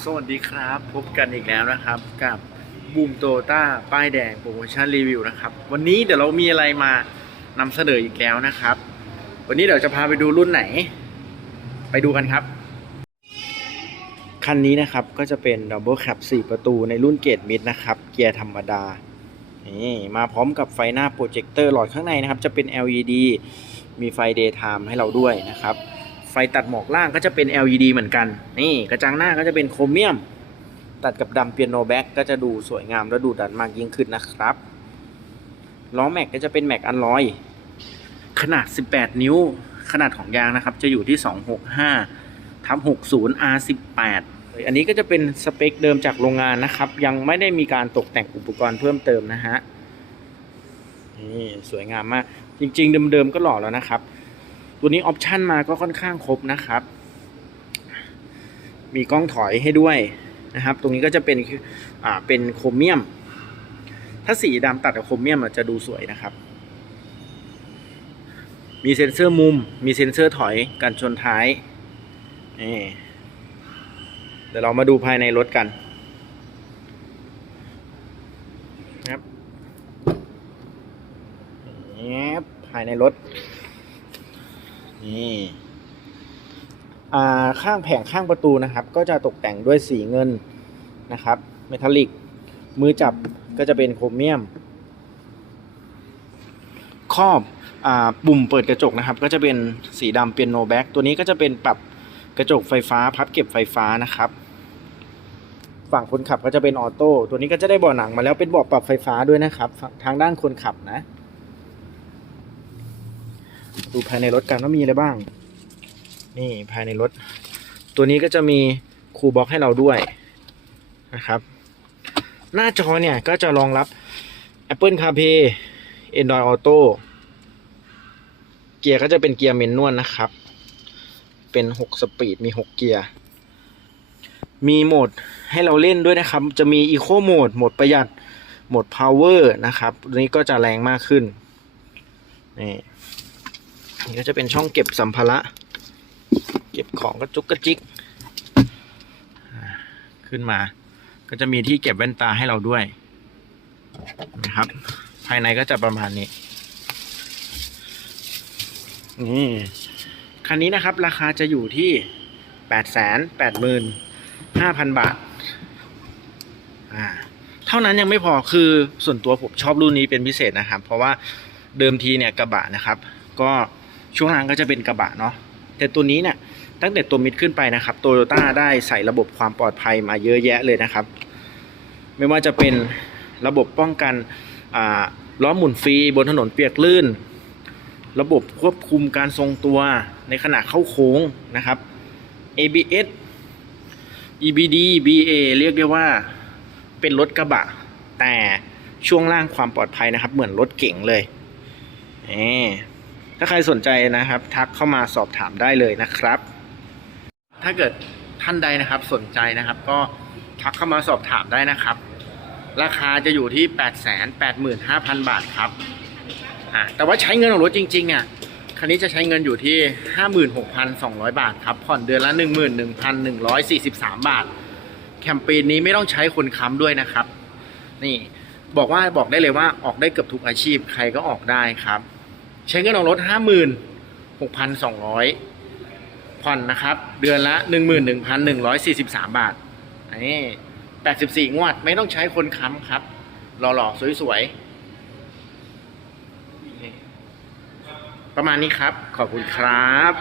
สวัสดีครับ พบกันอีกแล้วนะครับ กับบูมโตต้าป้ายแดงโปรโมชั่นรีวิวนะครับ วันนี้เดี๋ยวเรามีอะไรมานำเสนออีกแล้วนะครับ วันนี้เดี๋ยวจะพาไปดูรุ่นไหน ไปดูกันครับ คันนี้นะครับก็จะเป็น Double Cab 4ประตูในรุ่นเกรดมิดนะครับ เกียร์ธรรมดานี่มาพร้อมกับไฟหน้าโปรเจคเตอร์หลอดข้างในนะครับ จะเป็น LED มีไฟ Daytime ให้เราด้วยนะครับ ไฟตัดหมอกล่างก็จะเป็น LED เหมือนกัน นี่กระจังหน้าก็จะเป็นโครเมียม ตัดกับดำเปียโนแบ็กก็จะดูสวยงามและดูดันมากยิ่งขึ้นนะครับล้อแม็กก็จะเป็นแม็กอันลอย ขนาด 18 นิ้ว ขนาดของยางนะครับ จะอยู่ที่ 265ทับ60 R18 อันนี้ก็จะเป็นสเปคเดิมจากโรงงานนะครับ ยังไม่ได้มีการตกแต่งอุปกรณ์เพิ่มเติมนะฮะนี่สวยงามมาก จริง ๆ เดิมๆก็หล่อแล้วนะครับ ตัวนี้ออปชันมาก็ค่อนข้างครบนะครับ มีกล้องถอยให้ด้วยนะครับ ตรงนี้ก็จะเป็นอ่าเป็นโครเมียม ถ้าสีดำตัดกับโครเมียมจะดูสวยนะครับ มีเซ็นเซอร์มุม มีเซ็นเซอร์ถอยกันชนท้ายนี่เดี๋ยวเรามาดูภายในรถกันนะครับภายในรถ นี่ข้างแผงข้างประตูนะครับ ก็จะตกแต่งด้วยสีเงินนะครับเมทัลลิก มือจับก็จะเป็นโครเมียมครอบอปุ่มเปิดกระจกนะครับ ก็จะเป็นสีดำเปียโนแบ็กตัวนี้ก็จะเป็นปรับกระจกไฟฟ้าพับเก็บไฟฟ้านะครับ ฝั่งคนขับก็จะเป็นออโต้ตัวนี้ก็จะได้เบาะหนังมาแล้วเป็นเบาะปรับไฟฟ้าด้วยนะครับ ทางด้านคนขับนะ ดูภายในรถกันว่ามีอะไรบ้าง นี่ภายในรถ ตัวนี้ก็จะมีคูบ็อกให้เราด้วยนะครับ หน้าจอเนี่ยก็จะรองรับ Apple CarPlay Android Auto เกียร์ก็จะเป็นเกียร์เมนนวลนะครับ เป็น6สปีดมี 6 เกียร์ มีโหมดให้เราเล่นด้วยนะครับ จะมี Eco Mode โหมดประหยัดโหมด Power นะครับ ตัวนี้ก็จะแรงมากขึ้น นี่ นี่ก็จะเป็นช่องเก็บสัมภาระ เก็บของกระจุกกระจิก ขึ้นมา ก็จะมีที่เก็บแว่นตาให้เราด้วยนะครับ ภายในก็จะประมาณนี้ นี่ คันนี้นะครับ ราคาจะอยู่ที่แปดแสนแปดหมื่นห้าพันบาท อ่า เท่านั้นยังไม่พอคือส่วนตัวผมชอบรุ่นนี้เป็นพิเศษนะครับ เพราะว่าเดิมทีเนี่ยกระบะนะครับ ก็ ช่วงล่างก็จะเป็นกระบะเนาะแต่ตัวนี้เนี่ยตั้งแต่ตัวมิดขึ้นไปนะครับโตโยต้าได้ใส่ระบบความปลอดภัยมาเยอะแยะเลยนะครับ ไม่ว่าจะเป็นระบบป้องกันล้อหมุนฟรีบนถนนเปียกลื่น ระบบควบคุมการทรงตัวในขณะเข้าโค้งนะครับ ABS EBD BA เรียกได้ว่าเป็นรถกระบะ แต่ช่วงล่างความปลอดภัยนะครับ เหมือนรถเก๋งเลยนี่ ถ้าใครสนใจนะครับ ทักเข้ามาสอบถามได้เลยนะครับ ถ้าเกิดท่านใดนะครับสนใจนะครับ ก็ทักเข้ามาสอบถามได้นะครับ ราคาจะอยู่ที่ 8 8 5 0 0 0 บาทครับอ่าแต่ว่าใช้เงินของรถจริงๆอะคันนี้จะใช้เงินอยู่ที่ 56,200 บาทครับ ผ่อนเดือนละ 11,143 บาท แคมเปญนี้ไม่ต้องใช้คนค้ำด้วยนะครับ นี่บอกว่าบอกได้เลยว่าออกได้เกือบทุกอาชีพใครก็ออกได้ครับ ใช้เงินออกรถห้าหมื่นหกพันสองร้อยผ่อนนะครับ เดือนละหนึ่งหมื่นหนึ่งพันหนึ่งร้อยสี่สิบสามบาทนี่แปดสิบสี่งวด ไม่ต้องใช้คนค้ำครับ หล่อๆ สวยๆ ประมาณนี้ครับ ขอบคุณครับ